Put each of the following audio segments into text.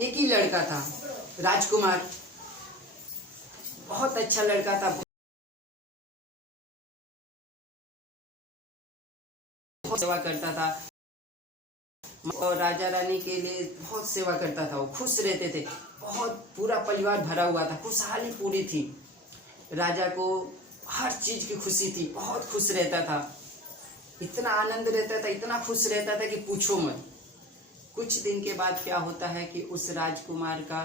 एक ही लड़का था राजकुमार, बहुत अच्छा लड़का था, बहुत सेवा करता था और राजा रानी के लिए बहुत सेवा करता था। वो खुश रहते थे, बहुत पूरा परिवार भरा हुआ था, खुशहाली पूरी थी। राजा को हर चीज की खुशी थी, बहुत खुश रहता था, इतना आनंद रहता था, इतना खुश रहता था कि पूछो मत। कुछ दिन के बाद क्या होता है कि उस राजकुमार का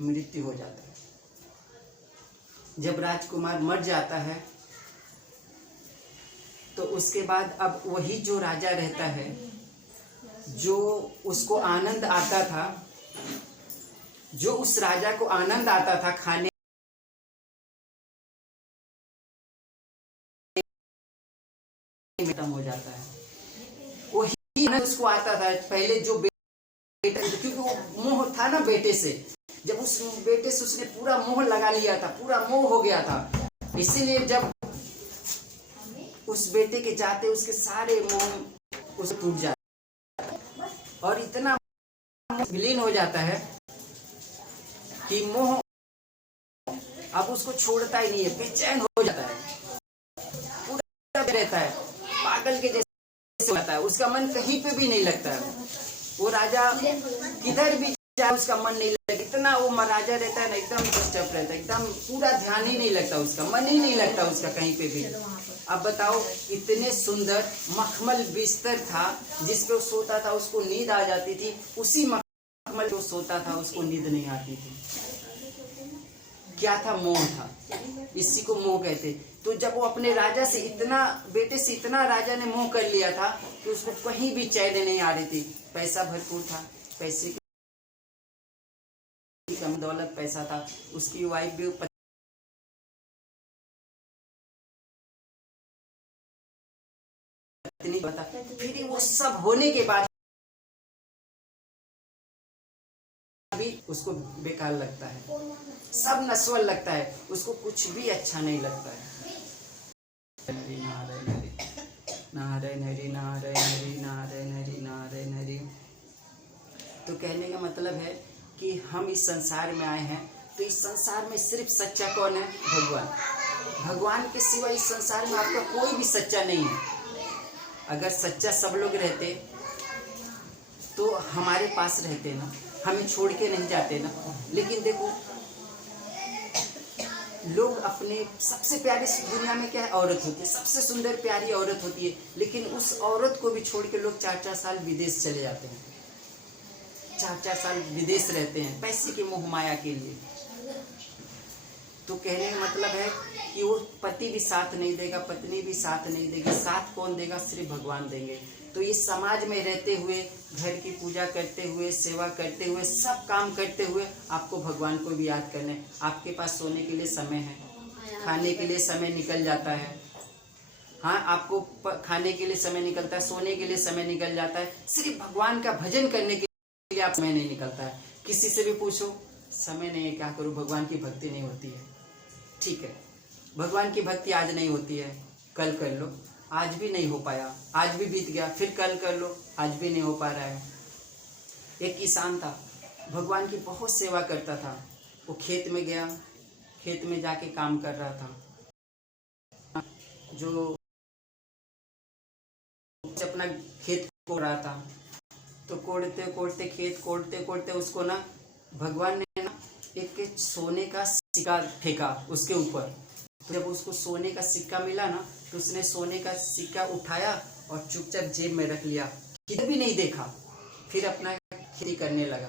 मृत्यु हो जाता है। जब राजकुमार मर जाता है तो उसके बाद अब वही जो राजा रहता है, जो उसको आनंद आता था, जो उस राजा को आनंद आता था खाने में, खत्म हो जाता है। वही उसको आता था पहले जो बेटा, क्योंकि वो मोह था ना बेटे से, जब उस बेटे से उसने पूरा मोह लगा लिया था, पूरा मोह हो गया था, इसीलिए जब उस बेटे के जाते उसके सारे मोह उसे टूट जाते और इतना विलीन हो जाता है कि मोह अब उसको छोड़ता ही नहीं है, बेचैन हो जाता है, पूरा रहता है, पागल के जैसे होता है, उसका मन कहीं पे भी नहीं लगता है। वो राजा किधर भी जाए उसका मन नहीं लगता, इतना वो राजा रहता है ना, एकदम डिस्टर्ब रहता है, एकदम पूरा ध्यान ही नहीं लगता उसका, मन ही नहीं लगता उसका कहीं पे भी। अब बताओ, इतने सुंदर मखमल बिस्तर था जिसपे वो सोता था, उसको नींद आ जाती थी, उसी मखमल जो सोता था उसको नींद नहीं आती थी। क्या था? मोह था, इसी को मोह कहते। तो जब वो अपने राजा से इतना, बेटे से इतना राजा ने मोह कर लिया था कि उसको कहीं भी चैन नहीं आ रही थी। पैसा भरपूर था, पैसे की कम दौलत पैसा था, उसकी वाइफ भी पत्नी बता, फिर वो सब होने के बाद भी उसको बेकार लगता है, सब नस्वल लगता है, उसको कुछ भी अच्छा नहीं लगता है। नारायण हरि नारायण हरि नारायण हरि नारायण हरि नारायण हरि। तो कहने का मतलब है कि हम इस संसार में आए हैं, तो इस संसार में सिर्फ सच्चा कौन है? भगवान। भगवान के सिवा इस संसार में आपका कोई भी सच्चा नहीं है। अगर सच्चा सब लोग रहते तो हमारे पास रहते ना, हमें छोड़ के नहीं जाते ना। लेकिन देखो, लोग अपने सबसे प्यारी दुनिया में क्या है? औरत होती है, सबसे सुंदर प्यारी औरत होती है, लेकिन उस औरत को भी छोड़ के लोग 4-4 साल विदेश चले जाते हैं, 4-4 साल विदेश रहते हैं पैसे के मोह माया के लिए। तो कहने का मतलब है कि वो पति भी साथ नहीं देगा, पत्नी भी साथ नहीं देगी, साथ कौन देगा? सिर्फ भगवान देंगे। तो इस समाज में रहते हुए, घर की पूजा करते हुए, सेवा करते हुए, सब काम करते हुए आपको भगवान को भी याद करना है। आपके पास सोने के लिए समय है, खाने के लिए समय निकल जाता है, हाँ, आपको खाने के लिए समय निकलता है, सोने के लिए समय निकल जाता है, सिर्फ भगवान का भजन करने के लिए आप समय नहीं निकलता है। किसी से भी पूछो, समय नहीं है, क्या करूं, भगवान की भक्ति नहीं होती है। ठीक है, भगवान की भक्ति आज नहीं होती है, कल कर लो, आज भी नहीं हो पाया, आज भी बीत गया, फिर कल कर लो, आज भी नहीं हो पा रहा है। एक किसान था, भगवान की बहुत सेवा करता था। वो खेत में गया, खेत में जाके काम कर रहा था, जो अपना खेत कोड़ रहा था। तो कोड़ते कोड़ते, खेत कोड़ते कोड़ते उसको ना भगवान ने ना एक सोने का सिक्का फेंका उसके ऊपर। तो जब उसको सोने का सिक्का मिला ना, तो उसने सोने का सिक्का उठाया और चुपचाप जेब में रख लिया, किधर भी नहीं देखा, फिर अपना खेती करने लगा।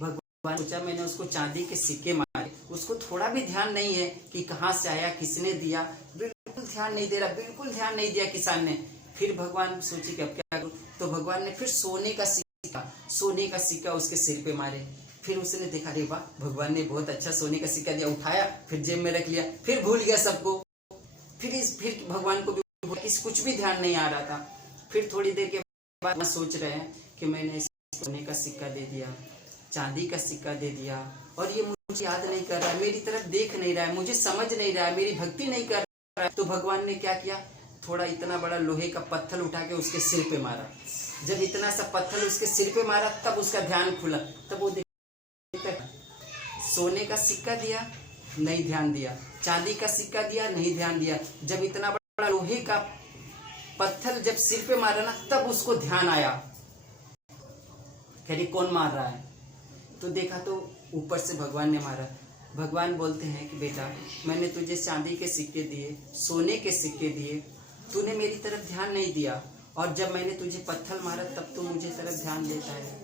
भगवान सोचा, मैंने उसको चांदी के सिक्के मारे, उसको थोड़ा भी ध्यान नहीं है कि कहाँ से आया, किसने दिया, बिल्कुल ध्यान नहीं दे रहा, बिल्कुल ध्यान नहीं दिया किसान ने। फिर भगवान सोचे कि अब क्या करूं, तो भगवान ने फिर सोने का सिक्का उसके सिर पे मारे। फिर उसने देखा, अरे वाह, भगवान ने बहुत अच्छा सोने का सिक्का दिया, उठाया, फिर जेब में रख लिया, फिर भूल गया सबको। फिर भगवान को भी कुछ भी ध्यान नहीं आ रहा था। फिर थोड़ी देर के बाद सोच रहे हैं कि मैंने सोने का सिक्का दे दिया, चांदी का सिक्का दे दिया, और ये मुझे याद नहीं कर रहा है, मेरी तरफ देख नहीं रहा है, मुझे समझ नहीं रहा है, मेरी भक्ति नहीं कर रहा है। तो भगवान ने क्या किया, थोड़ा इतना बड़ा लोहे का पत्थर उठा के उसके सिर पे मारा। जब इतना सा पत्थर उसके सिर पे मारा तब उसका ध्यान खुला, तब वो देखता सोने का सिक्का दिया नहीं ध्यान दिया, चांदी का सिक्का दिया नहीं ध्यान दिया, जब इतना बड़ा लोहे का पत्थर जब सिर पे मारा ना तब उसको ध्यान आया, कह कौन मार रहा है, तो देखा तो ऊपर से भगवान ने मारा। भगवान बोलते हैं कि बेटा मैंने तुझे चांदी के सिक्के दिए, सोने के सिक्के दिए, तूने मेरी तरफ ध्यान नहीं दिया, और जब मैंने तुझे पत्थर मारा तब तू मुझे तरफ ध्यान देता है।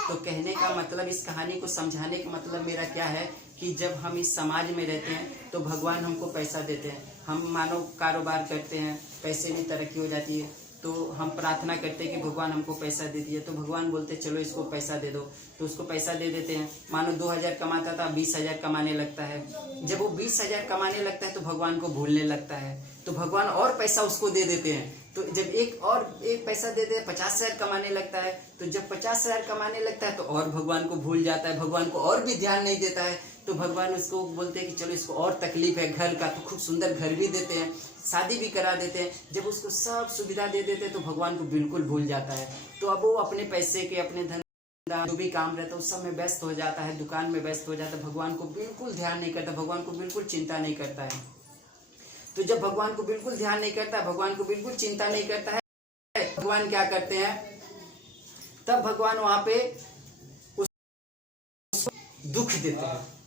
तो कहने का मतलब, इस कहानी को समझाने का मतलब मेरा क्या है कि जब हम इस समाज में रहते हैं तो भगवान हमको पैसा देते हैं, हम मानो कारोबार करते हैं, पैसे में तरक्की हो जाती है, तो हम प्रार्थना करते हैं कि भगवान हमको पैसा दे दिए, तो भगवान बोलते चलो इसको पैसा दे दो, तो उसको पैसा दे देते हैं। मानो 2000 कमाता था 20,000 कमाने लगता है, जब वो 20,000 कमाने लगता है तो भगवान को भूलने लगता है, तो भगवान और पैसा उसको दे देते हैं। तो जब एक पैसा दे दे 50,000 कमाने लगता है, तो जब 50,000 कमाने लगता है तो और भगवान को भूल जाता है, भगवान को और भी ध्यान नहीं देता है, तो भगवान उसको बोलते हैं कि चलो इसको और तकलीफ है घर का, तो खूब सुंदर घर भी देते हैं, शादी भी करा देते हैं। जब उसको सब सुविधा दे देते हैं तो भगवान को बिल्कुल भूल जाता है। तो अब वो अपने पैसे के, अपने धन जो भी काम रहता है उस सब में व्यस्त हो जाता है, दुकान में व्यस्त हो जाता है, भगवान को बिल्कुल ध्यान नहीं करता, भगवान को बिल्कुल चिंता नहीं करता है। तो जब भगवान को बिल्कुल ध्यान नहीं करता, भगवान को बिल्कुल चिंता नहीं करता है, भगवान क्या करते हैं, तब भगवान वहां पे उसको दुख देते हैं।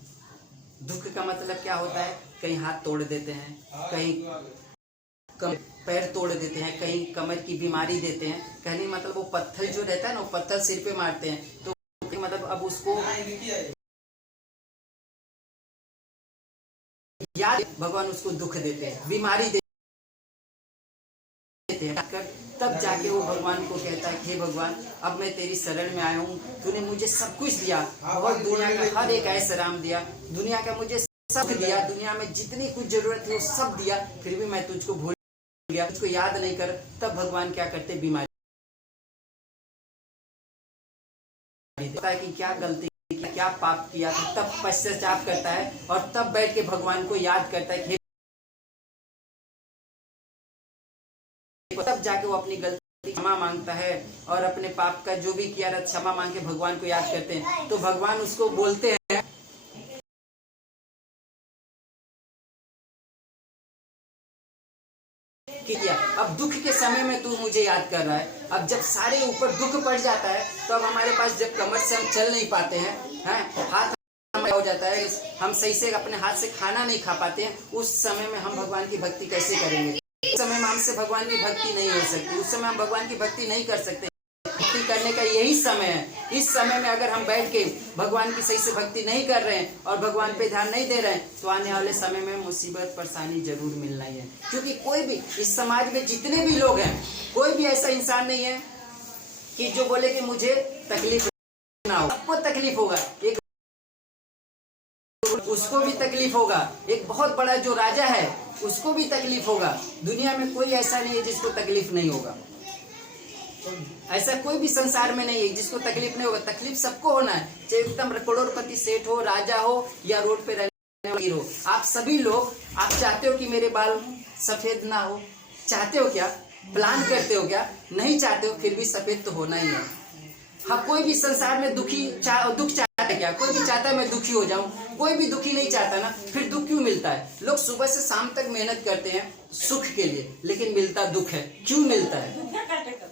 दुख का मतलब क्या होता है, कहीं हाथ तोड़ देते हैं, कहीं पैर तोड़ देते हैं, कहीं कमर की बीमारी देते हैं। कहने मतलब वो पत्थर जो रहता है ना, वो पत्थर सिर पे मारते हैं, तो मतलब अब उसको याद, भगवान उसको दुख देते हैं, बीमारी देते हैं, तब जाके वो भगवान को कहता है हे भगवान अब मैं तेरी शरण में आया हूँ, तूने मुझे सब कुछ दिया, और दुनिया का हर एक ऐसा राम दिया, दुनिया का मुझे सब दिया, दुनिया में जितनी कुछ जरूरत है वो सब दिया, फिर भी मैं तुझको भूल गया, तुझको याद नहीं कर। तब भगवान क्या करते, बीमारी देता है कि क्या गलती क्या पाप किया, तो तब पश्चाताप करता है और तब बैठ के भगवान को याद करता है, तब जाके वो अपनी गलती क्षमा मांगता है और अपने पाप का जो भी किया रहा क्षमा मांग के भगवान को याद करते हैं। तो भगवान उसको बोलते हैं कि क्या अब दुख के समय में तू मुझे याद कर रहा है। अब जब सारे ऊपर दुख पड़ जाता है तो अब हमारे पास जब कमर से हम चल नहीं पाते हैं, हाथ हो जाता है, हम सही से अपने हाथ से खाना नहीं खा पाते हैं, उस समय में हम भगवान की भक्ति कैसे करेंगे। उस समय में हमसे भगवान की भक्ति नहीं हो सकती, उस समय हम भगवान की भक्ति नहीं कर सकते। भक्ति करने का यही समय है। इस समय में अगर हम बैठ के भगवान की सही से भक्ति नहीं कर रहे हैं और भगवान पे ध्यान नहीं दे रहे हैं तो आने वाले समय में मुसीबत परेशानी जरूर मिलना ही है। क्योंकि कोई भी इस समाज में जितने भी लोग हैं, कोई भी ऐसा इंसान नहीं है कि जो बोले कि मुझे तकलीफ ना हो। सबको तकलीफ होगा, एक उसको भी तकलीफ होगा, एक बहुत बड़ा जो राजा है उसको भी तकलीफ होगा। दुनिया में कोई ऐसा नहीं है जिसको तकलीफ नहीं होगा, ऐसा कोई भी संसार में नहीं है जिसको तकलीफ नहीं होगा। तकलीफ सबको होना है, चाहे एकदम करोड़पति सेठ हो, राजा हो या रोड पे रहने वाले हो। आप सभी लोग आप चाहते हो कि मेरे बाल सफेद ना हो, चाहते हो क्या, प्लान करते हो क्या, नहीं चाहते हो, फिर भी सफेद तो होना ही है। हाँ, कोई भी संसार में दुख चाहता है क्या, कोई भी चाहता है मैं दुखी हो जाऊं, कोई भी दुखी नहीं चाहता ना, फिर दुख क्यों मिलता है। लोग सुबह से शाम तक मेहनत करते हैं सुख के लिए, लेकिन मिलता दुख है। क्यों मिलता है,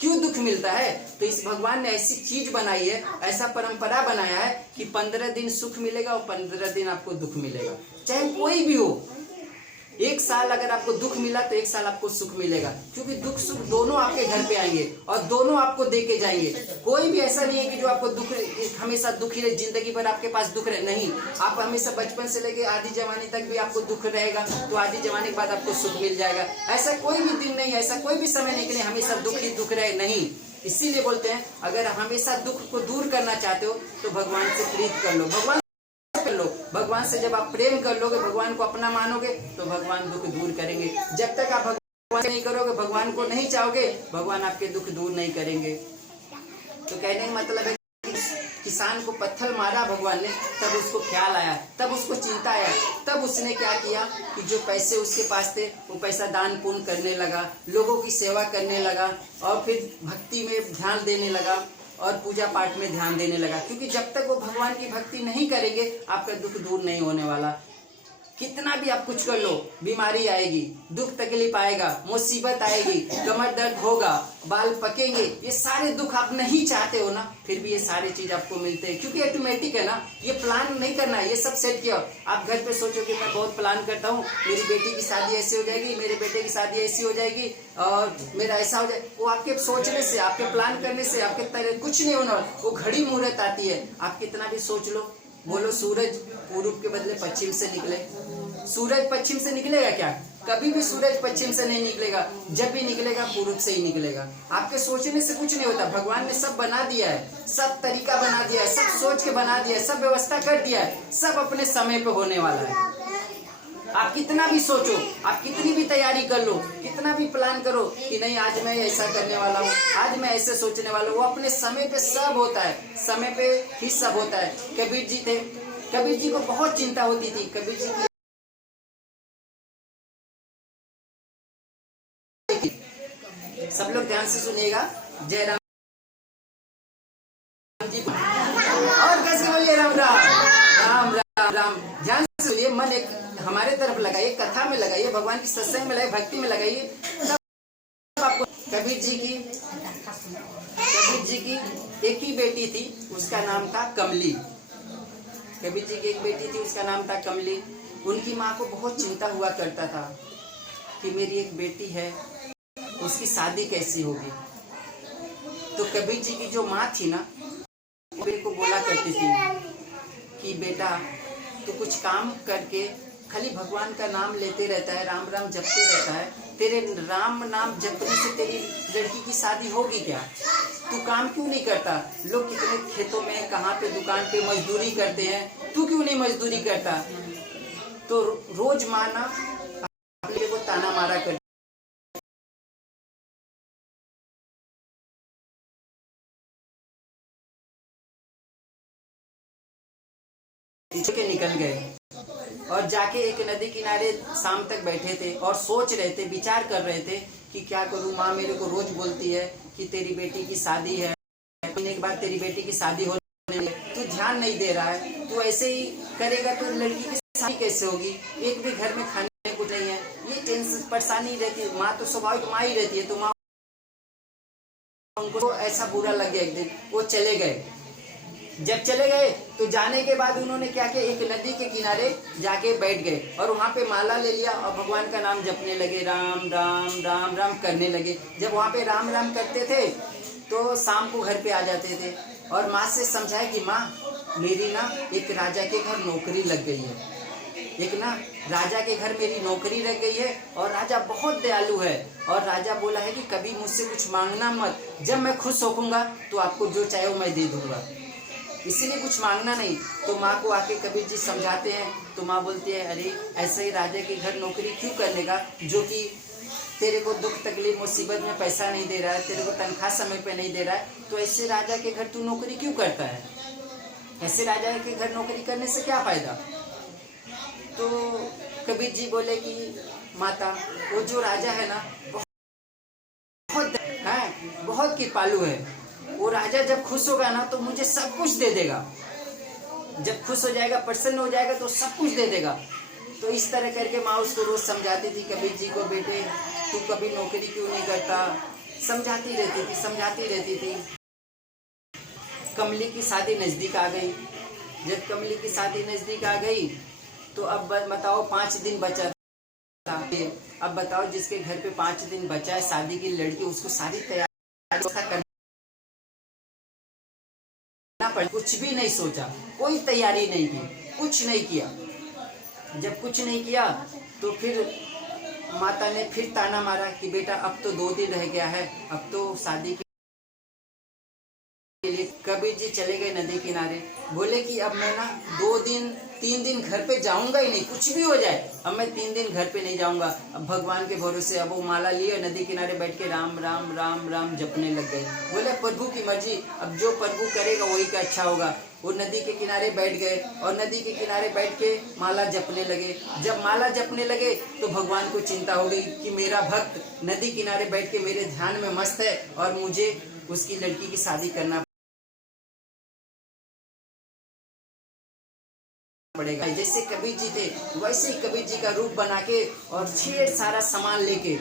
क्यों दुख मिलता है। तो इस भगवान ने ऐसी चीज बनाई है, ऐसा परंपरा बनाया है कि 15 दिन सुख मिलेगा और 15 दिन आपको दुख मिलेगा, चाहे कोई भी हो। एक साल अगर आपको दुख मिला तो एक साल आपको सुख मिलेगा, क्योंकि दुख सुख दोनों आपके घर पे आएंगे और दोनों आपको दे के जाएंगे। कोई भी ऐसा नहीं है कि जो आपको दुख हमेशा दुखी रहे, जिंदगी भर आपके पास दुख रहे, नहीं। आप हमेशा बचपन से लेके आधी जवानी तक भी आपको दुख रहेगा, तो आधी जवानी के बाद आपको सुख मिल जाएगा। ऐसा कोई भी दिन नहीं, ऐसा कोई भी समय नहीं कि हमेशा दुख ही दुख रहे, नहीं। इसीलिए बोलते हैं अगर हमेशा दुख को दूर करना चाहते हो तो भगवान से प्रीत कर लो, भगवान कर लो। भगवान से जब आप प्रेम कर लोगे, भगवान को अपना मानोगे, तो भगवान दुख दूर करेंगे। जब तक आप भगवान नहीं करोगे, भगवान को नहीं चाहोगे, भगवान आपके दुख दूर नहीं करेंगे। तो कहने का मतलब है कि किसान को पत्थर मारा भगवान ने, तब उसको ख्याल आया, तब उसको चिंता आया, तब उसने क्या किया कि जो पैसे उसके पास थे वो पैसा दान पुण्य करने लगा, लोगों की सेवा करने लगा और फिर भक्ति में ध्यान देने लगा और पूजा पाठ में ध्यान देने लगा। क्योंकि जब तक वो भगवान की भक्ति नहीं करेंगे आपका दुख दूर नहीं होने वाला। कितना भी आप कुछ कर लो, बीमारी आएगी, दुख तकलीफ आएगा, मुसीबत आएगी, कमर दर्द होगा, बाल पकेंगे, ये सारे दुख आप नहीं चाहते हो ना, फिर भी ये सारे चीज आपको मिलते हैं। क्योंकि ऑटोमेटिक है ना, ये प्लान नहीं करना है, ये सब सेट किया। आप घर पे सोचो कि मैं बहुत प्लान करता हूँ, मेरी बेटी की शादी ऐसी हो जाएगी, मेरे बेटे की शादी ऐसी हो जाएगी और मेरा ऐसा हो जाए, वो आपके सोचने से, आपके प्लान करने से, आपके तरह कुछ नहीं होना। वो घड़ी मुहूर्त आती है, आप कितना भी सोच लो, बोलो सूरज पूर्व के बदले पश्चिम से निकले, सूरज पश्चिम से निकलेगा क्या? कभी भी सूरज पश्चिम से नहीं निकलेगा, जब भी निकलेगा पूर्व से ही निकलेगा। आपके सोचने से कुछ नहीं होता, भगवान ने सब बना दिया है, सब तरीका बना दिया है, सब सोच के बना दिया है, सब व्यवस्था कर दिया है, सब अपने समय पे होने वाला है। आप कितना भी सोचो, आप कितनी भी तैयारी कर लो, कितना भी प्लान करो कि नहीं आज मैं ऐसा करने वाला हूँ, आज मैं ऐसे सोचने वाला हूँ, वो अपने समय पे सब होता है, समय पे ही सब होता है। कबीर जी थे, कबीर जी को बहुत चिंता होती थी। कबीर जी की सब लोग ध्यान से सुनिएगा, जय राम जी और कैसे बोलिए राम राम राम राम राम। ध्यान से सुनिए, मन एक हमारे तरफ लगाइए, कथा में लगाइए, भगवान की सत्संग में लगाइए, भक्ति में लगाइए, तब आपको कबीर जी की एक ही बेटी थी, उसका नाम था कमली। कबीर जी की एक बेटी थी, उसका नाम था कमली। उनकी माँ को बहुत चिंता हुआ करता था कि मेरी एक बेटी है, उसकी शादी कैसी होगी। तो कबीर जी की जो माँ थी ना, बेटे को बोला करती थी कि बेटा तू कुछ काम करके खाली भगवान का नाम लेते रहता है, राम राम जपते रहता है, तेरे राम नाम जपने से तेरी लड़की की शादी होगी क्या? तू काम क्यों नहीं करता? लोग कितने खेतों में, कहाँ पे, दुकान पे मजदूरी करते हैं, तू क्यों नहीं मजदूरी करता? तो रोज माँ ना अपने को ताना मारा करती के निकल गए और जाके एक नदी किनारे शाम तक बैठे थे और सोच रहे थे, विचार कर रहे थे कि क्या करूं। माँ मेरे को रोज बोलती है कि तेरी बेटी की शादी है, महीने के बाद तेरी बेटी की शादी होने लगी, तू ध्यान नहीं दे रहा है, तू ऐसे ही करेगा तो लड़की की शादी कैसे होगी? एक भी घर में खाने को नहीं है, ये टेंशन परेशानी रहती है। माँ तो स्वाभाविक माँ ही रहती है, तो माँ उनको ऐसा बुरा लग गया। एक दिन वो चले गए। जब चले गए तो जाने के बाद उन्होंने क्या किया, एक नदी के किनारे जाके बैठ गए और वहाँ पे माला ले लिया और भगवान का नाम जपने लगे, राम राम राम राम करने लगे। जब वहाँ पे राम राम करते थे तो शाम को घर पे आ जाते थे और माँ से समझाया कि माँ मेरी ना एक राजा के घर नौकरी लग गई है, एक ना राजा के घर मेरी नौकरी लग गई है और राजा बहुत दयालु है और राजा बोला है कि कभी मुझसे कुछ मांगना मत, जब मैं खुश होऊंगा तो आपको जो चाहे वो मैं दे दूंगा, इसीलिए कुछ मांगना नहीं। तो माँ को आके कबीर जी समझाते हैं तो माँ बोलती है अरे ऐसे ही राजा के घर नौकरी क्यों करने का, जो कि तेरे को दुख तकलीफ मुसीबत में पैसा नहीं दे रहा है, तेरे को तनख्वाह समय पे नहीं दे रहा है, तो ऐसे राजा के घर तू नौकरी क्यों करता है? ऐसे राजा के घर नौकरी करने से क्या फायदा? तो कबीर जी बोले कि माता वो जो राजा है ना बहुत कृपालु है, वो राजा जब खुश होगा ना तो मुझे सब कुछ दे देगा, जब खुश हो जाएगा, प्रसन्न हो जाएगा तो सब कुछ दे देगा। तो इस तरह करके माँ उसको रोज समझाती थी कबीर जी को, बेटे तू कभी नौकरी क्यों नहीं करता, समझाती रहती थी। कमली की शादी नजदीक आ गई। जब कमली की शादी नजदीक आ गई तो अब बताओ 5 दिन बचा था। अब बताओ जिसके घर पे 5 दिन बचा है शादी की लड़की, उसको सारी तैयारी पर कुछ भी नहीं सोचा, कोई तैयारी नहीं की, कुछ नहीं किया। जब कुछ नहीं किया तो फिर माता ने फिर ताना मारा कि बेटा अब तो 2 दिन रह गया है, अब तो शादी की लिए कबीर जी चले गए नदी किनारे। बोले कि अब मैं ना 2-3 दिन घर पे जाऊंगा ही नहीं, कुछ भी हो जाए अब मैं 3 दिन घर पे नहीं जाऊंगा। अब भगवान के भरोसे अब वो माला लिए नदी किनारे बैठ के राम राम राम राम जपने लग गए। बोले प्रभु की मर्जी, अब जो प्रभु करेगा वही का अच्छा होगा। वो नदी के किनारे बैठ गए और नदी के किनारे बैठ के माला जपने लगे। जब माला जपने लगे तो भगवान को चिंता हो गई कि मेरा भक्त नदी किनारे बैठ के मेरे ध्यान में मस्त है और मुझे उसकी लड़की की शादी करना पड़ेगा। जैसे कबीर जी थे वैसे ही कबीर जी का रूप बना के और ढेर सारा सामान लेके,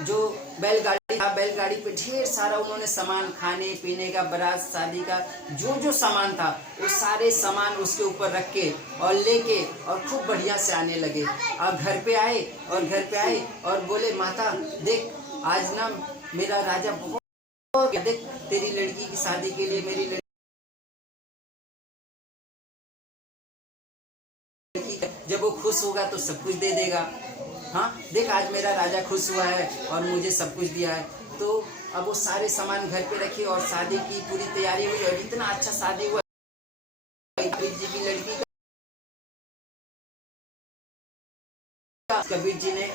जो बैलगाड़ी था बैलगाड़ी पे ढेर सारा उन्होंने सामान, खाने पीने का, बारात शादी का जो सामान था वो सारे सामान उसके ऊपर रख के और लेके और खूब बढ़िया से आने लगे। और घर पे आए और बोले माता देख आज ना मेरा राजा बहुत देख तेरी लड़की की शादी के लिए मेरी जब वो खुश होगा तो सब कुछ दे देगा। हाँ देख आज मेरा राजा खुश हुआ है और मुझे सब कुछ दिया है। तो अब वो सारे सामान घर पे रखे और शादी की पूरी तैयारी हुई और इतना अच्छा शादी हुआ कबीर जी की लड़की का। कबीर जी ने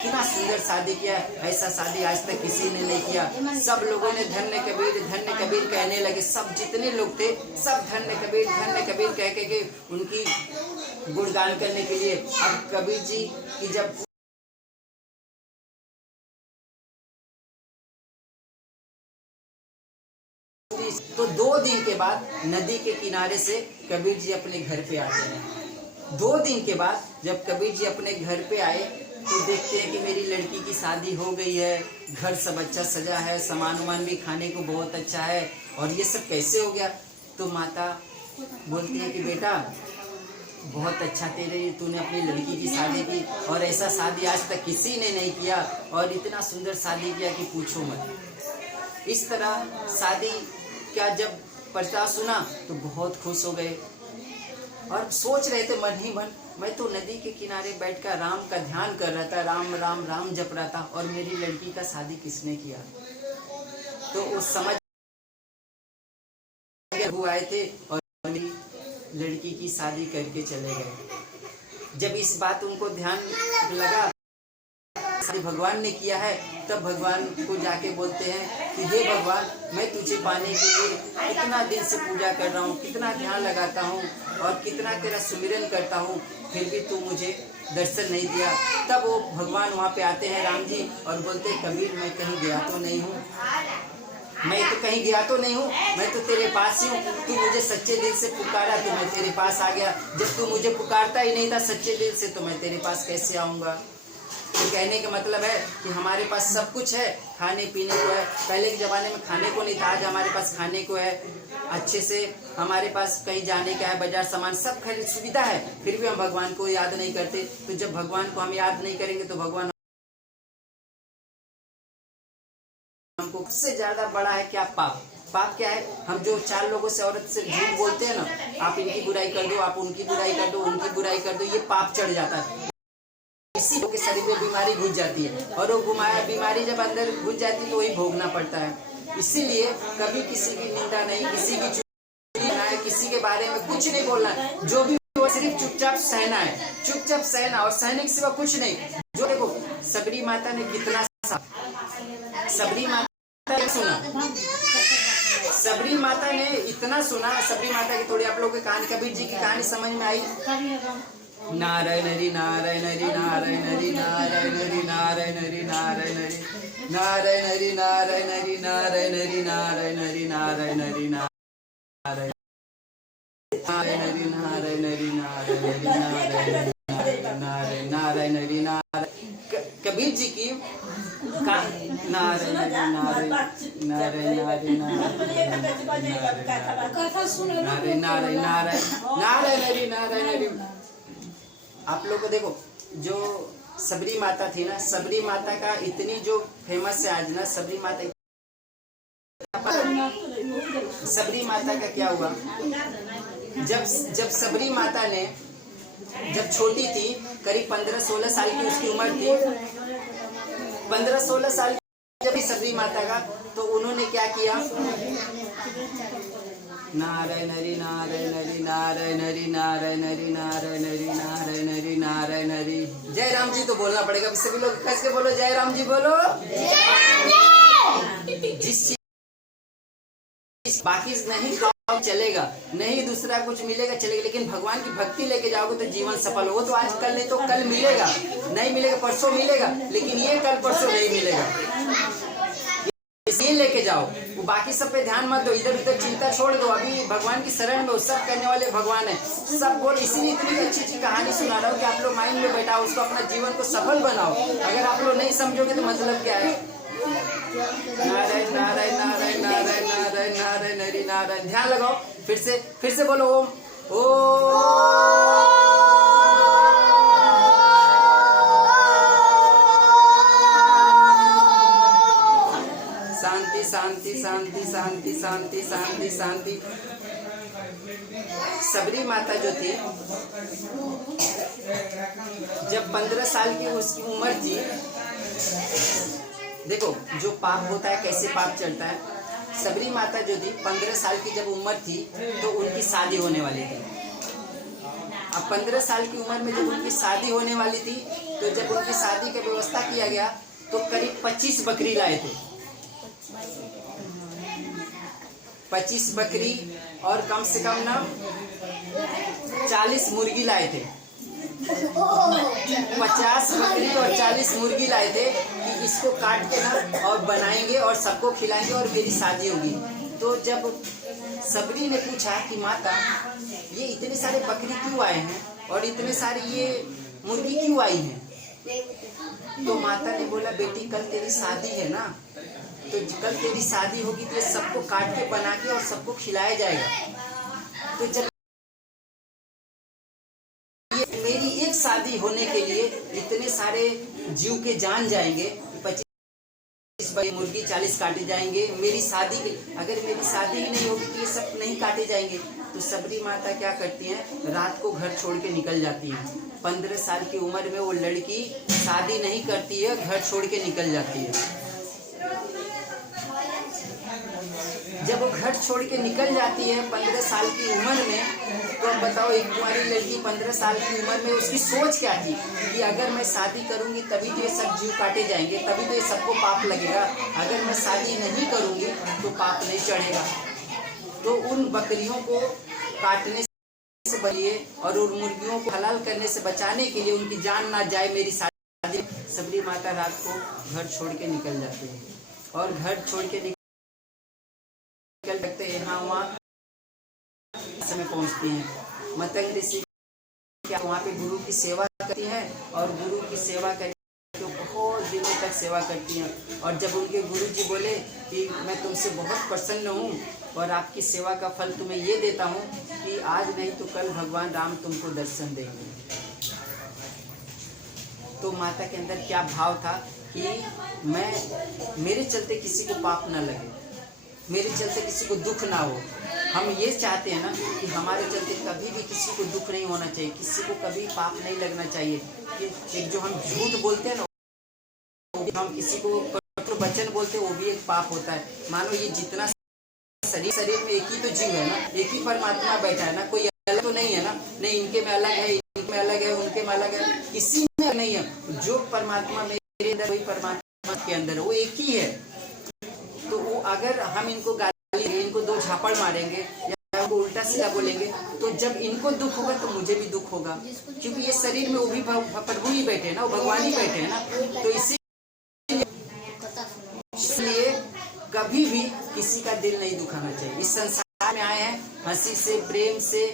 कितना सुंदर शादी किया, ऐसा शादी आज तक किसी ने नहीं किया। सब लोगों ने धन्य कबीर कहने लगे। सब जितने लोग थे सब धन्य कबीर कह के उनकी गुणगान करने के लिए। अब कबीर जी की जब तो 2 दिन के बाद नदी के किनारे से कबीर जी अपने घर पे आते हैं। 2 दिन के बाद जब कबीर जी अपने घर पे आए तो देखते हैं कि मेरी लड़की की शादी हो गई है, घर सब अच्छा सजा है, सामान उमान भी खाने को बहुत अच्छा है और ये सब कैसे हो गया। तो माता बोलती है कि बेटा बहुत अच्छा तूने अपनी लड़की की शादी की और ऐसा शादी आज तक किसी ने नहीं किया और इतना सुंदर शादी किया कि पूछो मत। इस तरह शादी का जब प्रस्ताव सुना तो बहुत खुश हो गए और सोच रहे थे मन ही मन, मैं तो नदी के किनारे बैठकर राम का ध्यान कर रहा था, राम राम राम जप रहा था और मेरी लड़की का शादी किसने किया। तो उस समझ आए थे और मेरी लड़की की शादी करके चले गए। जब इस बात उनको ध्यान लगा भगवान ने किया है तब भगवान को जाके बोलते हैं कि हे भगवान मैं तुझे पाने के लिए कितना दिन से पूजा कर रहा हूँ, कितना ध्यान लगाता हूँ और कितना तेरा सुमिरन करता हूँ, फिर भी तू मुझे दर्शन नहीं दिया। तब वो भगवान वहाँ पे आते हैं राम जी और बोलते हैं कबीर मैं कहीं गया तो नहीं हूँ, मैं तो तेरे पास ही हूँ। तू मुझे सच्चे दिल से पुकारा तो मैं तेरे पास आ गया, जब तू मुझे पुकारता ही नहीं था सच्चे दिल से तो मैं तेरे पास कैसे आऊँगा। तो कहने का मतलब है कि हमारे पास सब कुछ है, खाने पीने को है। पहले के ज़माने में खाने को नहीं था, आज हमारे पास खाने को है, अच्छे से हमारे पास कहीं जाने का है, बाजार सामान सब खरीद सुविधा है, फिर भी हम भगवान को याद नहीं करते। तो जब भगवान को हम याद नहीं करेंगे तो भगवान हमको सबसे ज़्यादा बड़ा है क्या, पाप क्या है। हम जो 4 लोगों से औरत से झूठ बोलते हैं ना, आप इनकी बुराई कर दो, आप उनकी बुराई कर दो, उनकी बुराई कर दो, ये पाप चढ़ जाता है। इसी के शरीर में बीमारी घुस जाती है और वो बीमारी जब अंदर घुस जाती है तो वही भोगना पड़ता है। इसीलिए कभी किसी की निंदा नहीं, किसी की चुगली नहीं, किसी के बारे में कुछ नहीं बोलना है। जो भी हो सिर्फ चुपचाप सहना है, चुपचाप सहना और सहने के सिवा कुछ नहीं। जो देखो सबरी माता ने कितना सबरी माता ने सुना, सबरी माता ने इतना सुना। सबरी माता की थोड़ी आप लोगों की कहानी, कबीर जी की कहानी समझ में आई। नारायण हरि नारायण हरि नारायण हरि नारायण हरि नारायण हरि नारायण हरि नारायण हरि नारायण हरि नारायण हरि नारायण हरि नारायण हरि नारायण हरि नारायण हरि नारायण हरि नारायण हरि नारायण। कबीर जी की नारायण हरि नारायण नारायण हरि नारायण नारायण हरि नारायण हरि। आप लोग को देखो जो सबरी माता थी ना, सबरी माता का इतनी जो फेमस है आज ना, सबरी माता का क्या हुआ, जब सबरी माता ने जब छोटी थी, करीब 15-16 साल की उसकी उम्र थी, 15-16 साल जब सबरी माता का, तो उन्होंने क्या किया, नारायण हरि नारायण हरि नारायण हरि नारायण हरि नारायण हरि नारायण हरि नारायण हरि। जय राम जी तो बोलना पड़ेगा, सभी लोग कस के बोलो, जय राम जी बोलो। जिस चीज बाकी नहीं खाओ चलेगा, नहीं दूसरा कुछ मिलेगा चलेगा, लेकिन भगवान की भक्ति लेके जाओगे तो जीवन सफल होगा। तो आज कल नहीं तो कल मिलेगा, नहीं मिलेगा परसों मिलेगा, लेकिन ये कल परसों नहीं मिलेगा। ये लेके जाओ, वो बाकी सब पे ध्यान मत दो, इधर उधर चिंता छोड़ दो। अभी भगवान की शरण में, सब करने वाले भगवान है, सब बोल। इसीलिए इतनी अच्छी कहानी सुना रहा हूँ कि आप लोग माइंड में बैठाओ, उसको अपना जीवन को सफल बनाओ। अगर आप लोग नहीं समझोगे तो मतलब क्या है, नारायण नारायण नारायण नारायण नारायण नारायण हरि नारायण। ध्यान लगाओ, फिर से बोलो ओम ओम। शांति शांति शांति शांति शांति शांति। सबरी माता जो थी, जब 15 साल की उसकी उम्र थी, देखो जो पाप होता है कैसे पाप चलता है। सबरी माता जो थी 15 साल की जब उम्र थी तो उनकी शादी होने वाली थी। अब 15 साल की उम्र में जब उनकी शादी होने वाली थी, तो जब उनकी शादी की व्यवस्था किया गया तो करीब 25 बकरी लाए थे। 25 बकरी और कम से कम ना 40 मुर्गी लाए थे। 50 बकरी और 40 मुर्गी लाए थे कि इसको काट के ना और बनाएंगे और सबको खिलाएंगे और मेरी शादी होगी। तो जब सबरी ने पूछा कि माता ये इतने सारे बकरी क्यों आए हैं और इतने सारी ये मुर्गी क्यों आई हैं, तो माता ने बोला बेटी कल तेरी शादी है ना, तो कल तेरी शादी होगी तो ये सबको काट के बना के और सबको खिलाया जाएगा। तो जब ये मेरी एक शादी होने के लिए इतने सारे जीव के जान जाएंगे, 25 मुर्गी 40 काटे जाएंगे मेरी शादी के, अगर मेरी शादी ही नहीं होगी तो ये सब नहीं काटे जाएंगे। तो सबरी माता क्या करती हैं, रात को घर छोड़ के निकल जाती हैं। 15 साल की उम्र में वो लड़की शादी नहीं करती है, घर छोड़ के निकल जाती है। जब वो घर छोड़ के निकल जाती है 15 साल की उम्र में, तो अब बताओ एक कुंवारी लड़की 15 साल की उम्र में उसकी सोच क्या थी कि अगर मैं शादी करूंगी तभी तो ये सब जीव काटे जाएंगे, तभी तो ये सबको पाप लगेगा। अगर मैं शादी नहीं करूंगी तो पाप नहीं चढ़ेगा। तो उन बकरियों को काटने से बचिए और उन मुर्गियों को हलाल करने से बचाने के लिए, उनकी जान ना जाए मेरी शादी, सबरी माता रात को घर छोड़ के निकल जाते हैं और घर छोड़ के निकल लगते हैं यहाँ वहाँ समय पहुँचती हैं। मतंग ऋषि क्या वहाँ पे गुरु की सेवा करती हैं और गुरु की सेवा करके तो बहुत दिनों तक सेवा करती हैं। और जब उनके गुरु जी बोले कि मैं तुमसे बहुत प्रसन्न हूँ और आपकी सेवा का फल तुम्हें ये देता हूँ कि आज नहीं तो कल भगवान राम तुमको दर्शन देंगे, तो माता के अंदर क्या भाव था कि मेरे चलते किसी को पाप ना लगे, मेरे चलते किसी को दुख ना हो। हम ये चाहते हैं ना कि हमारे चलते कभी भी किसी को दुख नहीं होना चाहिए, किसी को कभी पाप नहीं लगना चाहिए। कि एक जो हम झूठ बोलते हैं ना, हम किसी को कटु वचन बोलते हैं, वो भी एक पाप होता है। मानो ये जितना शरीर में एक ही तो जीव है ना, एक ही परमात्मा बैठा है ना, कोई अलग तो नहीं है ना, नहीं इनके में अलग है, इनके में अलग है, उनके में अलग है, किसी में नहीं है। जो परमात्मा मेरे अंदर वही परमात्मा के अंदर है, वो एक ही है। तो वो अगर हम इनको गाली, इनको दो झापड़ मारेंगे या उनको उल्टा सीधा बोलेंगे, तो जब इनको दुख होगा तो मुझे भी दुख होगा, क्योंकि ये शरीर में वो भी प्रभु ही बैठे हैं ना, वो भगवान ही बैठे हैं ना। तो इसलिए कभी भी किसी का दिल नहीं दुखाना चाहिए। इस संसार में आए हैं हंसी से, प्रेम से।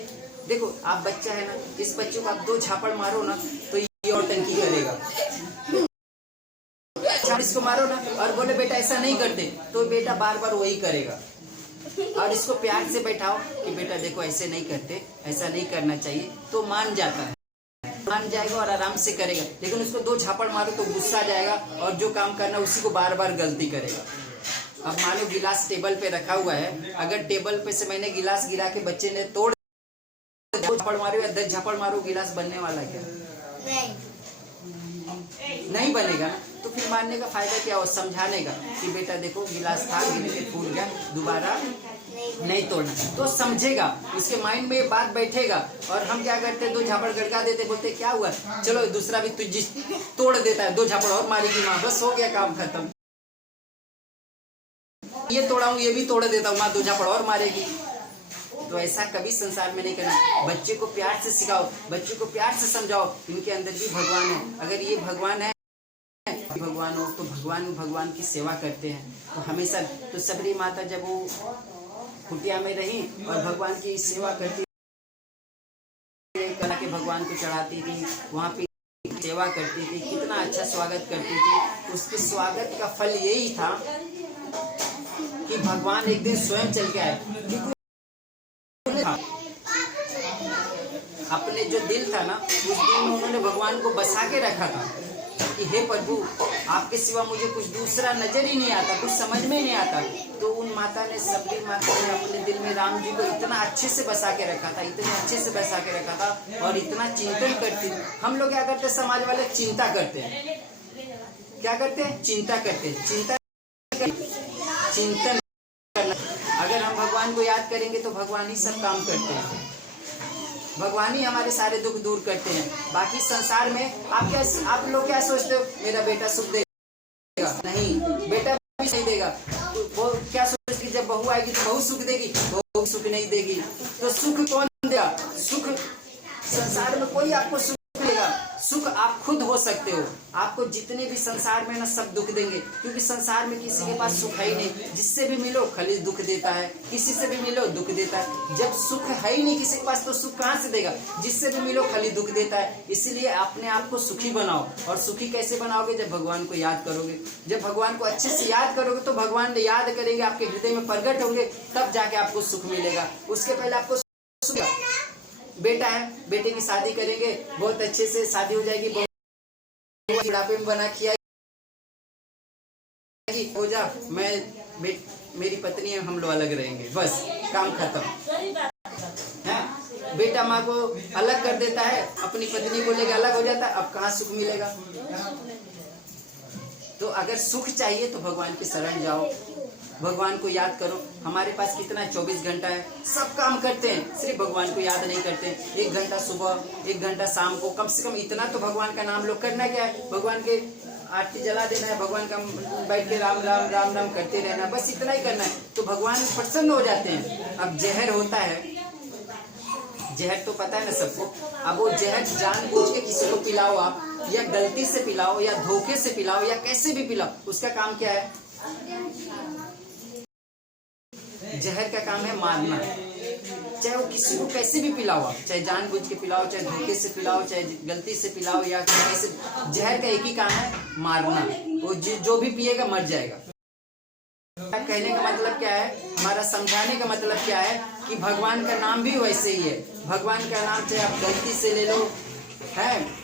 देखो आप बच्चा है ना, इस बच्चे को आप दो झापड़ मारो ना तो ये और टंकी करेगा, इसको मारो ना और बोले बेटा ऐसा नहीं करते, तो बेटा बार बार वही करेगा। और इसको प्यार से बैठाओ कि बेटा देखो ऐसे नहीं करते, ऐसा नहीं करना चाहिए, तो मान जाता है, मान जाएगा और आराम से करेगा। लेकिन उसको दो झापड़ मारो तो गुस्सा जाएगा और जो काम करना उसी को बार बार गलती करेगा। अब मानो गिलास टेबल पे रखा हुआ है, अगर टेबल पे से मैंने गिलास गिरा के बच्चे ने तोड़, 2 झापड़ मारो या 10 झापड़ मारो, गिलास बनने वाला क्या? नहीं बनेगा ना। तो फिर मारने का फायदा क्या हो, समझाने का कि बेटा देखो गिलास था, गिर के फूट गया, दोबारा नहीं तोड़ना, तो समझेगा, उसके माइंड में ये बात बैठेगा। और हम क्या करते हैं, दो झापड़ गड़का देते, बोलते क्या हुआ, चलो दूसरा भी तुझ तोड़ देता है, दो झापड़ और मारेगी माँ, बस हो गया काम खत्म। ये तोड़ा हूँ, ये भी तोड़ देता हूँ, माँ दो झापड़ और मारेगी। तो ऐसा कभी संसार में नहीं करना। बच्चे को प्यार से सिखाओ, बच्चे को प्यार से समझाओ, इनके अंदर भी भगवान है। अगर ये भगवान है, भगवान हो तो भगवान की सेवा करते हैं। तो हमेशा तो सबरी माता जब वो कुटिया में रही और भगवान की सेवा करती, कला के भगवान को चढ़ाती थी, वहाँ पे सेवा करती थी, कितना अच्छा स्वागत करती थी। उसके स्वागत का फल यही था कि भगवान एक दिन स्वयं चल के आए। अपने जो दिल था ना, उस दिल में उन्होंने भगवान को बसा के रखा था कि हे प्रभु, आपके सिवा मुझे कुछ दूसरा नजर ही नहीं आता, कुछ समझ में ही नहीं आता। तो उन माता ने, सबरी माता ने अपने दिल में राम जी को इतना अच्छे से बसा के रखा था, इतने अच्छे से बसा के रखा था, और इतना चिंतन करती। हम लोग क्या करते, समाज वाले चिंता करते हैं, क्या करते हैं, चिंता करते हैं। चिंतन करना, अगर हम भगवान को याद करेंगे तो भगवान ही सब काम करते हैं, भगवान ही हमारे सारे दुख दूर करते हैं। बाकी संसार में आप लोग क्या सोचते हो, मेरा बेटा सुख देगा, नहीं, बेटा भी नहीं देगा। वो क्या सोचते कि जब बहू आएगी तो बहू सुख देगी, बहू सुख नहीं देगी। तो सुख कौन देगा, सुख संसार में कोई आपको सुख देगा, सुख आप खुद हो सकते हो। आपको जितने भी संसार में ना सब दुख देंगे, क्योंकि संसार में किसी के पास सुख है ही नहीं। जिससे भी मिलो खाली दुख देता है, किसी से भी मिलो दुख देता है। जब सुख है ही नहीं किसी के पास तो सुख कहाँ से देगा, जिससे भी मिलो खाली दुख देता है। इसलिए अपने आप को सुखी बनाओ। और सुखी कैसे बनाओगे, जब भगवान को याद करोगे। जब भगवान को अच्छे से याद करोगे तो भगवान याद करेंगे, आपके हृदय में प्रकट होंगे, तब जाके आपको सुख मिलेगा। उसके पहले आपको सुख, बेटा है, बेटे की शादी करेंगे, बहुत अच्छे से शादी हो जाएगी, बुढ़ापे में बना खिया हो जा, मेरी पत्नी है, हम लोग अलग रहेंगे, बस काम खत्म है। बेटा माँ को अलग कर देता है, अपनी पत्नी को लेकर अलग हो जाता है, अब कहाँ सुख मिलेगा। तो अगर सुख चाहिए तो भगवान के शरण जाओ, भगवान को याद करो। हमारे पास कितना 24 घंटा है, सब काम करते हैं, सिर्फ भगवान को याद नहीं करते। 1 घंटा सुबह, 1 घंटा शाम को, कम से कम इतना तो भगवान का नाम लोग करना। क्या है, भगवान के आरती जला देना है, भगवान का बैठ के राम राम राम राम करते रहना, बस इतना ही करना है, तो भगवान प्रसन्न हो जाते हैं। अब जहर होता है, जहर तो पता है ना सबको। अब वो जहर जानबूझ के किसी को पिलाओ आप, या गलती से पिलाओ, या धोखे से पिलाओ, या कैसे भी पिलाओ, उसका काम क्या है, जहर का काम है मारना। चाहे वो किसी को कैसे भी पिलाओ आप, चाहे जानबूझ के पिलाओ, चाहे धोखे से पिलाओ, चाहे गलती से पिलाओ, या कैसे, जहर का एक ही काम है, मारना। वो जो भी पिएगा मर जाएगा। कहने का मतलब क्या है, हमारा समझाने का मतलब क्या है कि भगवान का नाम भी वैसे ही है। भगवान का नाम चाहे आप गलती से ले लो, है,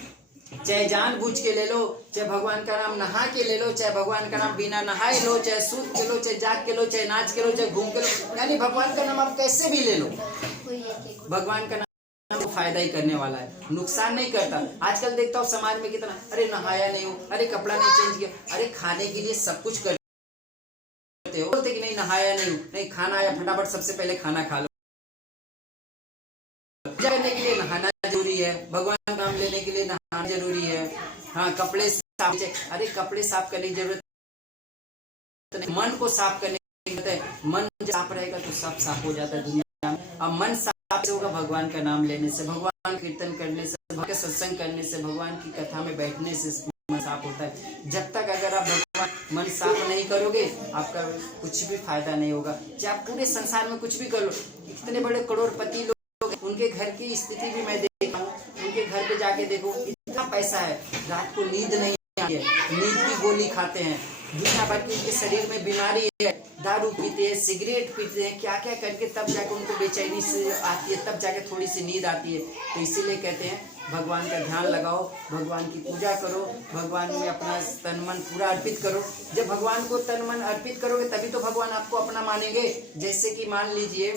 चाहे जानबूझ के ले लो, चाहे भगवान का नाम नहा के ले लो, चाहे भगवान का नाम बिना नहाए लो, चाहे सूत के लो, चाहे जाग के लो, चाहे नाच के लो, चाहे घूम के लो, यानी भगवान का नाम आप कैसे भी ले लो। भगवान का नाम तो फायदा ही करने वाला है, नुकसान नहीं करता। आजकल देखता हूँ समाज में कितना, अरे नहाया नहीं हूँ, अरे कपड़ा नहीं चेंज किया, अरे खाने के लिए सब कुछ करते हो, बोलते कि नहीं नहाया नहीं हूँ, नहीं खाना आया, फटाफट सबसे पहले खाना खा लो। करने के लिए नहाना जरूरी है, भगवान का नाम लेने के लिए नहाना जरूरी है। हाँ, कपड़े साफ, अरे कपड़े साफ करने की जरूरत नहीं, मन को साफ करने की जरूरत है। मन साफ रहेगा तो सब साफ हो जाता है दुनिया में। अब मन साफ होगा भगवान का नाम लेने से, भगवान कीर्तन करने से, भगवान का सत्संग करने से, भगवान की कथा में बैठने से मन साफ होता है। जब तक अगर आप भगवान मन साफ नहीं करोगे, आपका कुछ भी फायदा नहीं होगा। चाहे आप पूरे संसार में कुछ भी कर लो, इतने बड़े करोड़पति लोग, उनके घर की स्थिति भी मैं देखा हूँ, उनके घर पे जाके देखो, इतना पैसा है, रात को नींद नहीं आती है, नींद की गोली खाते हैं, दुनिया भर की उनके शरीर में बीमारी है, दारू पीते हैं, सिगरेट पीते हैं, क्या क्या करके तब जाके उनको बेचैनी से आती है, तब जाके थोड़ी सी नींद आती है। तो इसीलिए कहते हैं भगवान का ध्यान लगाओ, भगवान की पूजा करो, भगवान में अपना तन मन पूरा अर्पित करो। जब भगवान को तन मन अर्पित करोगे तभी तो भगवान आपको अपना मानेंगे। जैसे कि मान लीजिए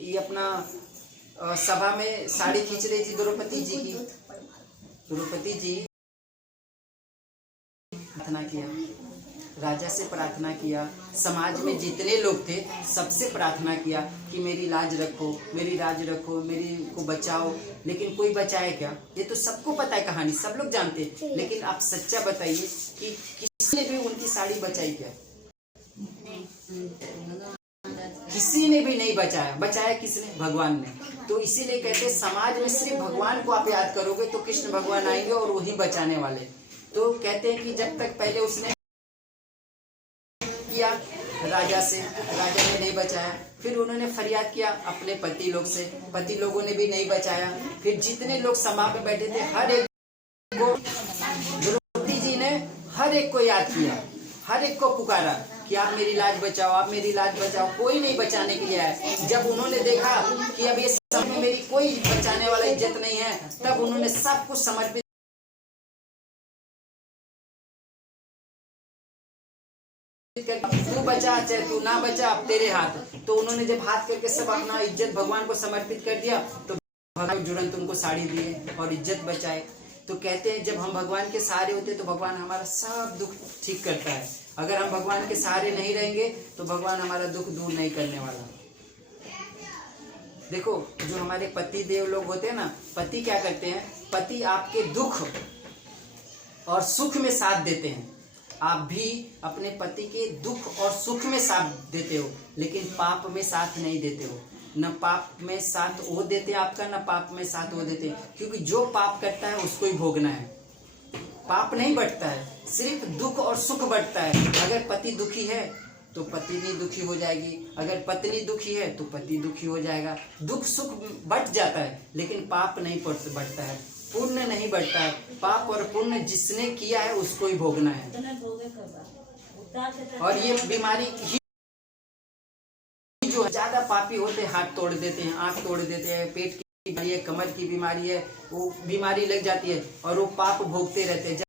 ये अपना सभा में साड़ी खींच रही थी द्रौपदी जी की, द्रौपदी जी राजा से प्रार्थना किया, समाज में जितने लोग थे सबसे प्रार्थना किया कि मेरी लाज रखो, मेरी राज रखो, मेरी को बचाओ, लेकिन कोई बचाए क्या? ये तो सबको पता है, कहानी सब लोग जानते हैं, लेकिन आप सच्चा बताइए कि किसी ने भी उनकी साड़ी बचाई क्या? किसी ने भी नहीं बचाया। बचाया किसने? भगवान ने। तो इसीलिए कहते हैं समाज में सिर्फ भगवान को आप याद करोगे तो कृष्ण भगवान आएंगे और वही बचाने वाले। तो कहते हैं कि जब तक पहले उसने किया राजा से, राजा ने नहीं बचाया, फिर उन्होंने फरियाद किया अपने पति लोग से, पति लोगों ने भी नहीं बचाया, फिर जितने लोग सभा में बैठे थे हर एक को, द्रौपदी जी ने हर एक को याद किया, हर एक को पुकारा कि आप मेरी लाज बचाओ, आप मेरी लाज बचाओ। कोई नहीं बचाने के लिए आया। जब उन्होंने देखा कि अब ये समय में मेरी कोई बचाने वाला इज्जत नहीं है, तब उन्होंने सब कुछ समर्पित, तू बचा चाहे तू ना बचा, अब तेरे हाथ। तो उन्होंने जब हाथ करके सब अपना इज्जत भगवान को समर्पित कर दिया तो भगवान तुरंत उनको साड़ी दिए और इज्जत बचाए। तो कहते हैं जब हम भगवान के सहारे होते हैं तो भगवान हमारा सब दुख ठीक करता है। अगर हम भगवान के सहारे नहीं रहेंगे तो भगवान हमारा दुख दूर नहीं करने वाला। देखो जो हमारे पति देव लोग होते हैं ना, पति क्या करते हैं? पति आपके दुख और सुख में साथ देते हैं। आप भी अपने पति के दुख और सुख में साथ देते हो, लेकिन पाप में साथ नहीं देते हो। न पाप में साथ वो देते हैं आपका, न पाप में साथ वो देते हैं, क्योंकि जो पाप करता है उसको ही भोगना है। पाप नहीं बढ़ता है, सिर्फ दुख और सुख बढ़ता है। अगर पति दुखी है तो पत्नी दुखी हो जाएगी, अगर पत्नी दुखी है तो पति दुखी हो जाएगा। दुख सुख बढ़ जाता है, लेकिन पाप नहीं बढ़ता है, पुण्य नहीं बढ़ता है। पाप और पुण्य जिसने किया है उसको ही भोगना है। और ये बीमारी ही जो ज्यादा पापी होते हैं, हाथ तोड़ देते हैं, आंख तोड़ देते हैं, पेट की बीमारी है, कमर की बीमारी है, वो बीमारी लग जाती है और वो पाप भोगते रहते हैं।